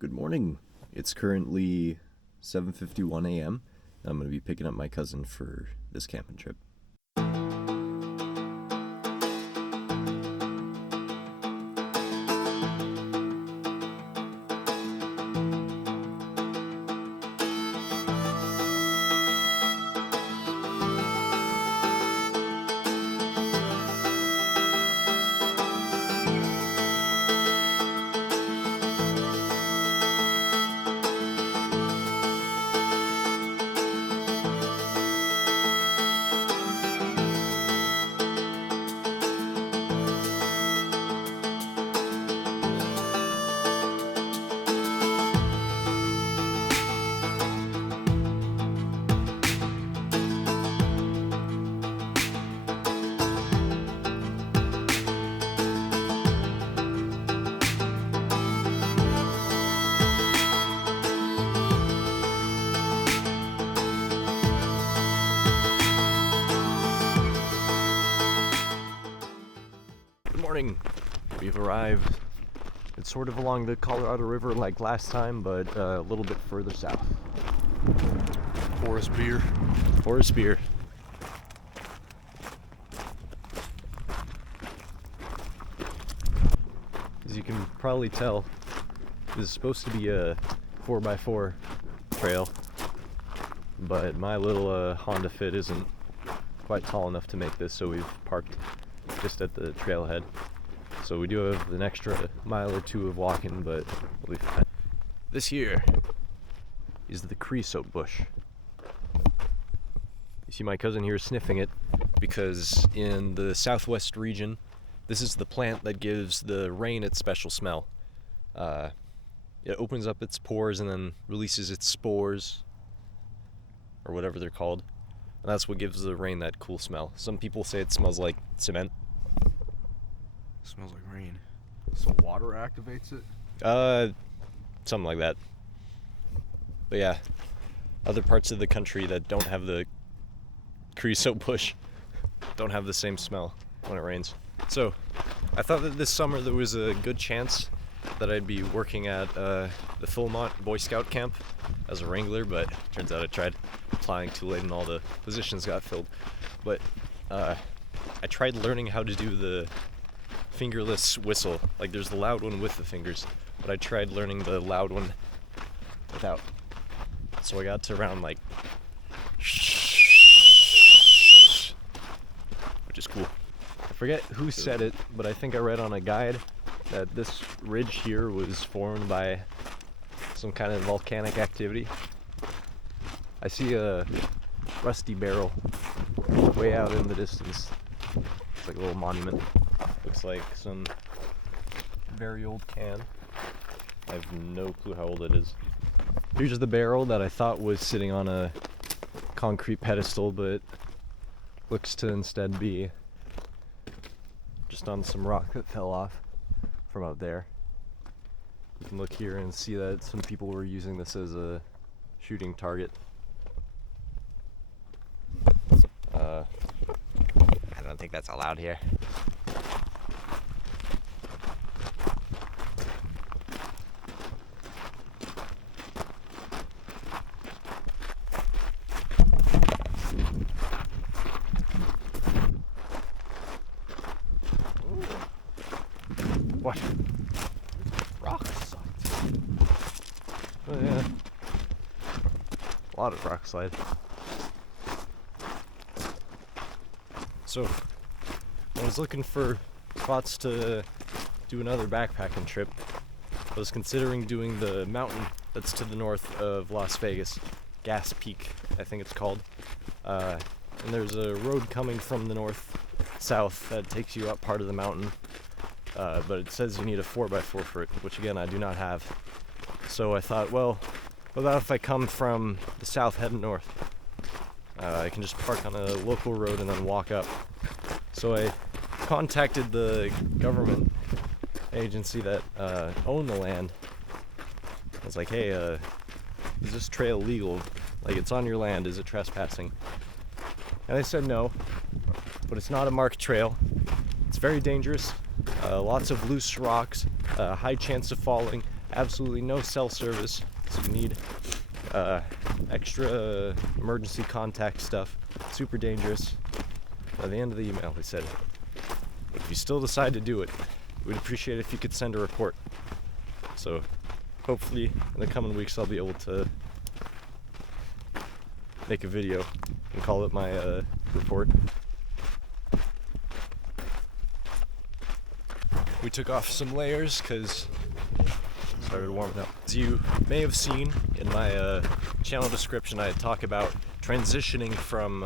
Good morning. It's currently 7:51 a.m. I'm going to be picking up my cousin for this camping trip. Good morning. We've arrived. It's sort of along the Colorado River like last time, but a little bit further south. Forest beer. Forest beer. As you can probably tell, this is supposed to be a 4x4 trail, but my little Honda Fit isn't quite tall enough to make this, so we've parked just at the trailhead. So we do have an extra mile or two of walking, but we'll be fine. This here is the creosote bush. You see my cousin here sniffing it because in the southwest region, this is the plant that gives the rain its special smell. It opens up its pores and then releases its spores, or whatever they're called. And that's what gives the rain that cool smell. Some people say it smells like cement. Smells like rain. So water activates it? Something like that. But yeah, other parts of the country that don't have the creosote bush don't have the same smell when it rains. So I thought that this summer there was a good chance that I'd be working at the Philmont Boy Scout camp as a wrangler, but turns out I tried applying too late and all the positions got filled. But I tried learning how to do the fingerless whistle. Like, there's the loud one with the fingers, but I tried learning the loud one without. So I got to around like which is cool. I forget who said it, but I think I read on a guide that this ridge here was formed by some kind of volcanic activity. I see a rusty barrel way out in the distance. It's like a little monument. Looks like some very old can. I have no clue how old it is. Here's the barrel that I thought was sitting on a concrete pedestal, but looks to instead be just on some rock that fell off from out there. You can look here and see that some people were using this as a shooting target. I don't think that's allowed here. What? Rock site. Oh yeah. A lot of rock slide. So, I was looking for spots to do another backpacking trip. I was considering doing the mountain that's to the north of Las Vegas, Gas Peak, I think it's called. And there's a road coming from the north-south that takes you up part of the mountain. But it says you need a 4x4 for it, which again I do not have. So I thought, well, what about if I come from the south heading north? I can just park on a local road and then walk up. So I contacted the government agency that owned the land. I was like, hey, is this trail legal? Like, it's on your land, is it trespassing? And they said no, but it's not a marked trail. It's very dangerous, lots of loose rocks, high chance of falling, absolutely no cell service, so you need extra emergency contact stuff. Super dangerous. By the end of the email, they said, if you still decide to do it, we'd appreciate it if you could send a report. So hopefully in the coming weeks I'll be able to make a video and call it my report. We took off some layers because it started warming up. As you may have seen in my channel description, I talk about transitioning from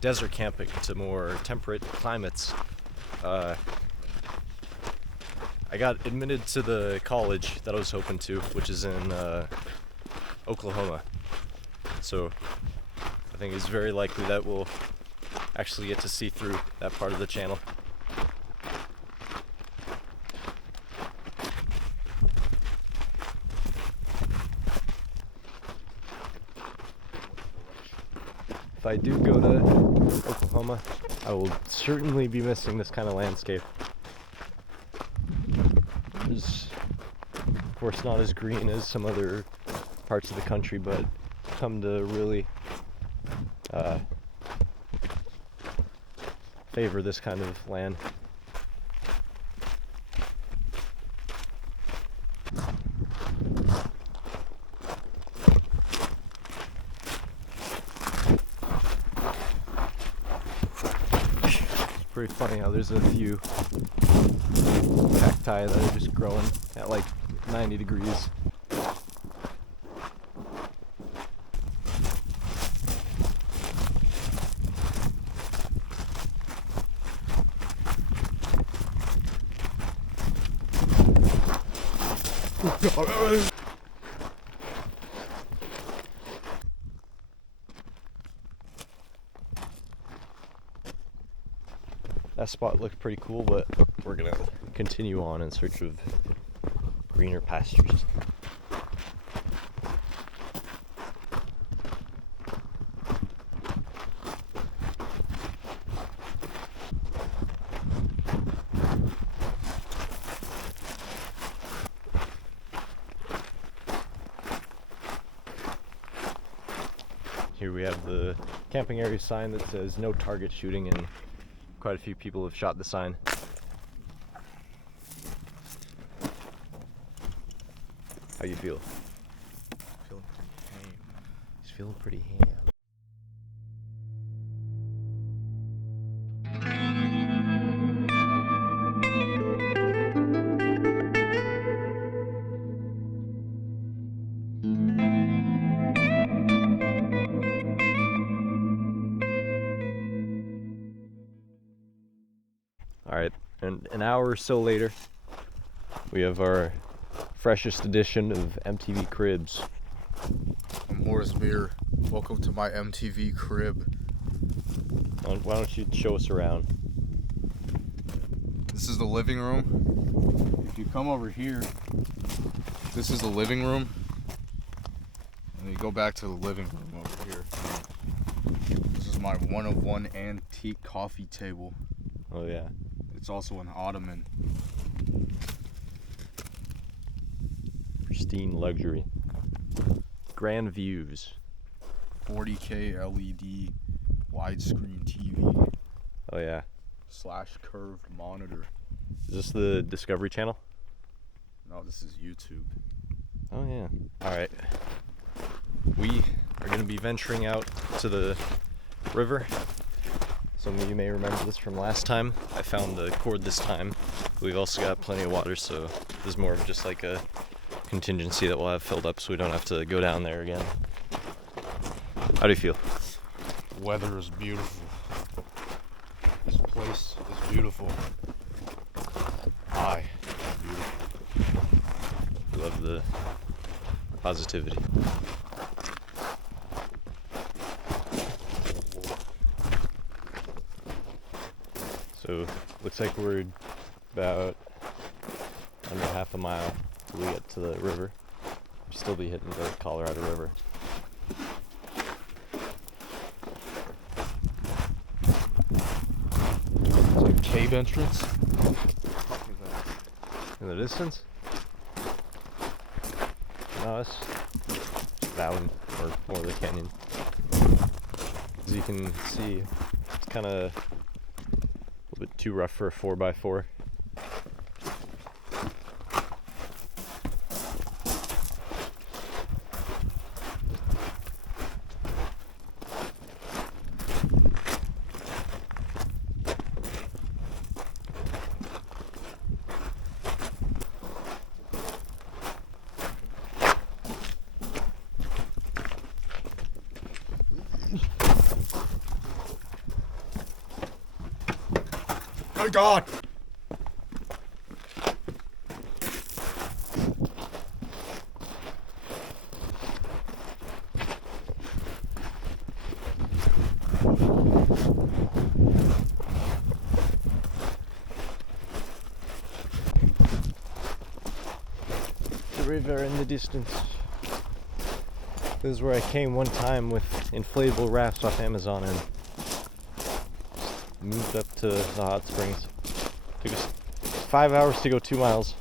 desert camping to more temperate climates. I got admitted to the college that I was hoping to, which is in Oklahoma. So I think it's very likely that we'll actually get to see through that part of the channel. If I do go to Oklahoma, I will certainly be missing this kind of landscape. It's, of course, not as green as some other parts of the country, but come to really favor this kind of land. Pretty funny how there's a few cacti that are just growing at like 90 degrees. That spot looked pretty cool, but we're gonna continue on in search of greener pastures. Here we have the camping area sign that says no target shooting, and quite a few people have shot the sign. How you feel? Feeling pretty ham. He's feeling pretty ham. Alright, and an hour or so later, we have our freshest edition of MTV Cribs. I'm Horace Beer. Welcome to my MTV crib. Why don't you show us around? This is the living room. If you come over here, this is the living room. And you go back to the living room over here. This is my one-of-one antique coffee table. Oh yeah. It's also an ottoman. Pristine luxury. Grand views. 40K LED widescreen TV Oh yeah. / curved monitor. Is this the Discovery Channel? No, this is YouTube. Oh yeah. Alright. We are going to be venturing out to the river. Some of you may remember this from last time. I found the cord this time. We've also got plenty of water, so this is more of just like a contingency that we'll have filled up so we don't have to go down there again. How do you feel? The weather is beautiful. This place is beautiful. I am beautiful. Love the positivity. So, looks like we're about under half a mile till we get to the river. We'll still be hitting the Colorado River. It's like a cave entrance. In the distance? No, it's valley or more of the canyon. As you can see, it's kind of a little bit too rough for a 4x4. My God! The river in the distance. This is where I came one time with inflatable rafts off Amazon and moved up to the hot springs. Took us 5 hours to go 2 miles.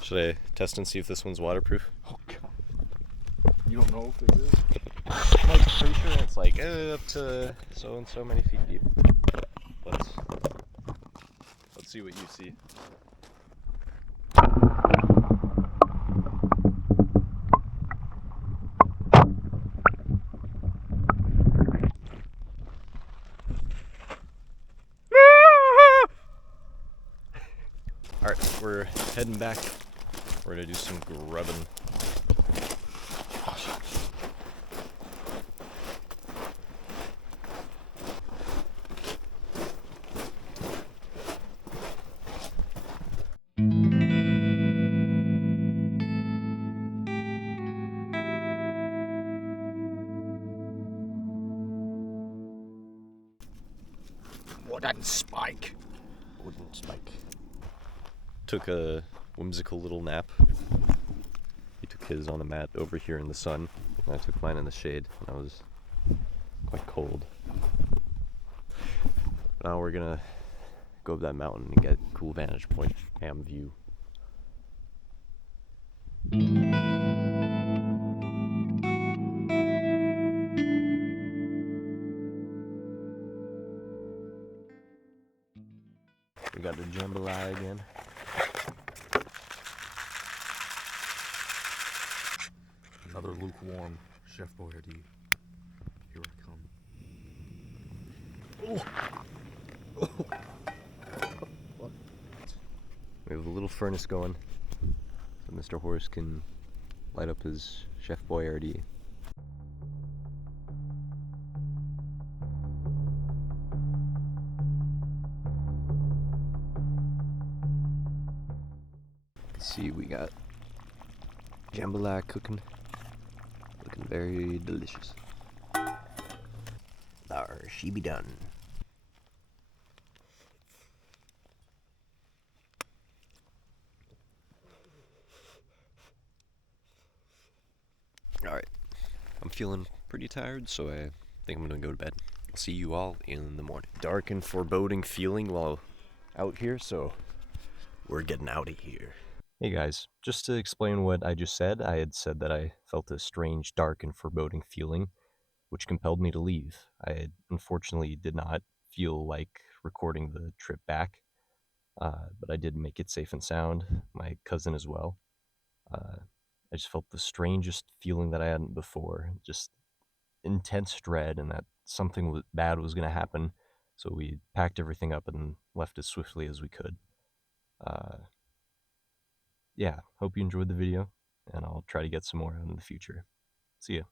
Should I test and see if this one's waterproof? Oh God. You don't know if it is? I'm like pretty sure it's like up to so and so many feet deep. Let's see what you see. Alright, we're heading back. We're gonna do some grubbing. Wooden spike. Wooden spike. Took a whimsical little nap. He took his on a mat over here in the sun, and I took mine in the shade, and I was quite cold. Now we're gonna go up that mountain and get a cool vantage point, ham view. We got the jambalaya again. Another lukewarm Chef Boyardee. Here I come. Oh. We have a little furnace going, so Mr. Horse can light up his Chef Boyardee. Let's see, we got jambalaya cooking, looking very delicious. There, she be done. Alright, I'm feeling pretty tired, so I think I'm gonna go to bed. I'll see you all in the morning. Dark and foreboding feeling while out here, so we're getting out of here. Hey guys, just to explain what I just said, I had said that I felt a strange, dark, and foreboding feeling, which compelled me to leave. I unfortunately did not feel like recording the trip back, but I did make it safe and sound, my cousin as well. I just felt the strangest feeling that I hadn't before, just intense dread and that something bad was going to happen, so we packed everything up and left as swiftly as we could. Yeah, hope you enjoyed the video, and I'll try to get some more out in the future. See ya.